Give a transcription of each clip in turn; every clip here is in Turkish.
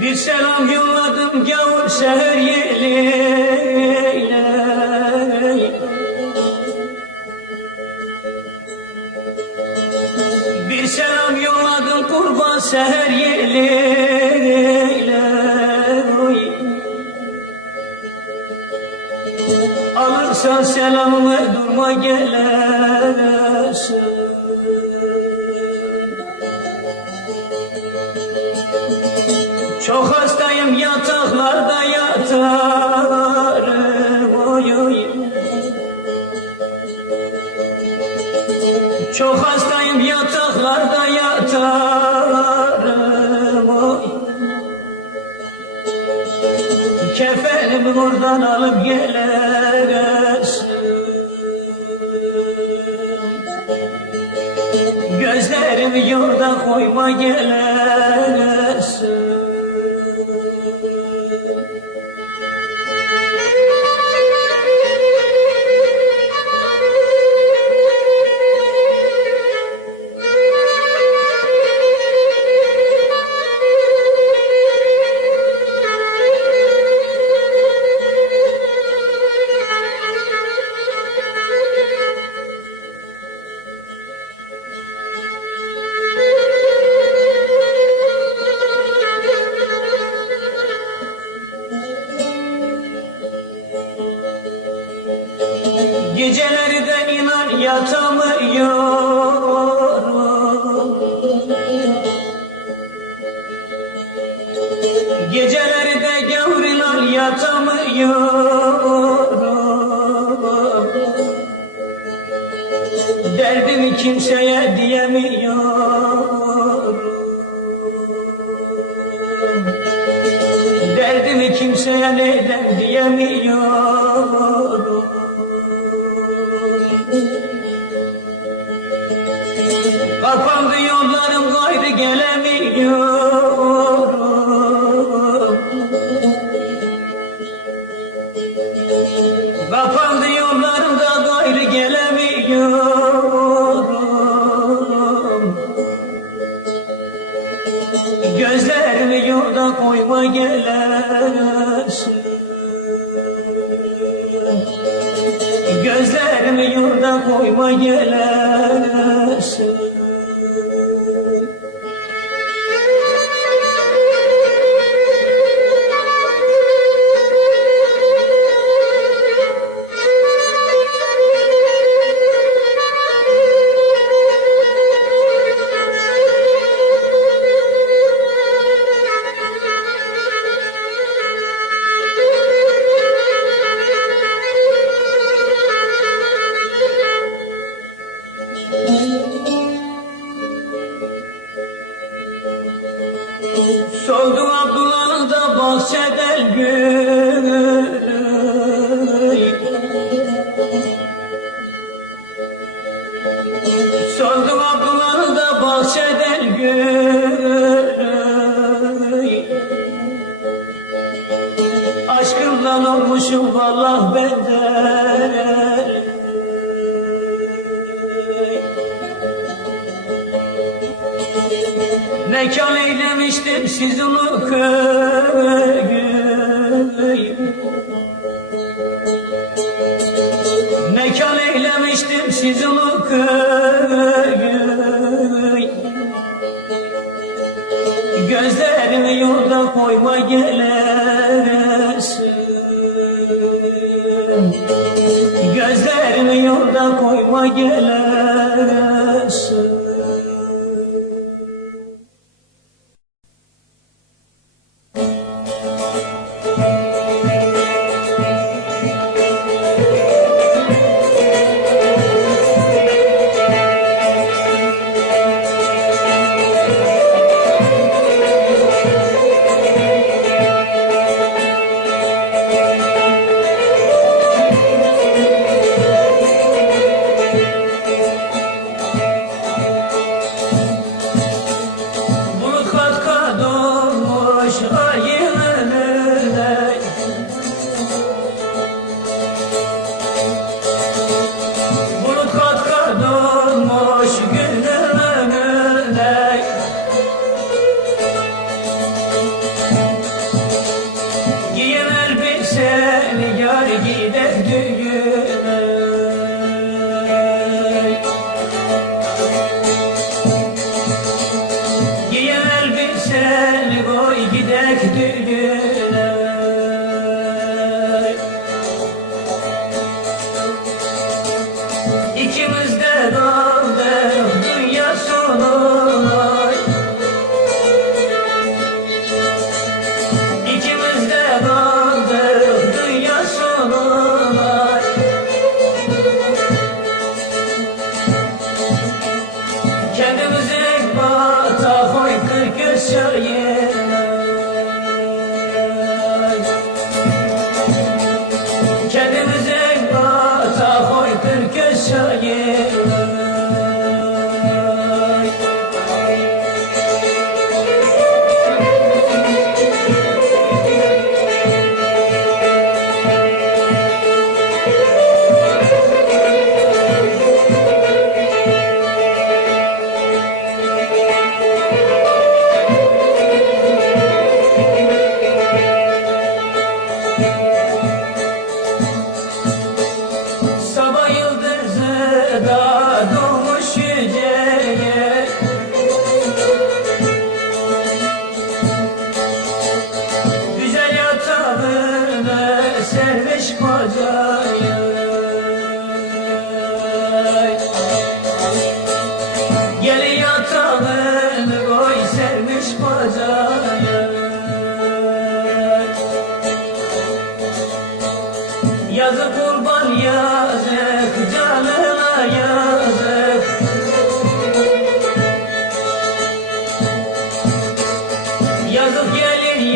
Bir selam yolladım gavur şehir yeleğine Bir selam yolladım kurban seher yeleğine Alırsan selamımı durma gelesin Çok hastayım yataklarda yatarım oy oy. Çok hastayım yataklarda yatarım oy. Kefenimi buradan alıp gelesin Gözlerimi yolda koyma gelesin Geceleri de gavur inan yatamıyorum Derdimi kimseye diyemiyorum Derdimi kimseye neden diyemiyorum Kapandı yollarım gayrı gelemiyorum gelemiyorum Gözlerimi yolda koyma gelesin Gözlerimi yolda koyma gelesin Mekan eylemiştim siz ulu köyü Mekan eylemiştim siz ulu köyü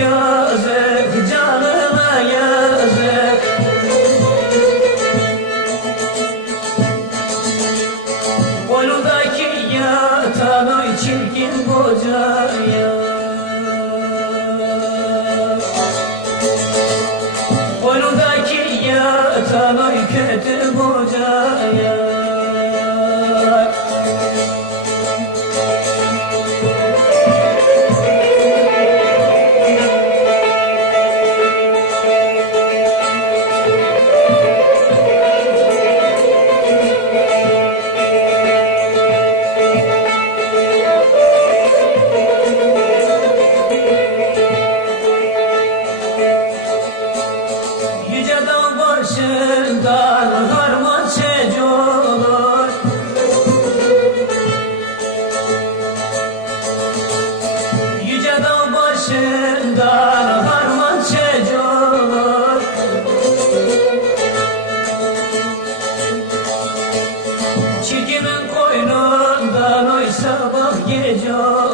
yazık canıma yazık. Koludaki yatan o çirkin kocaya Koludaki yatan o köy گرجا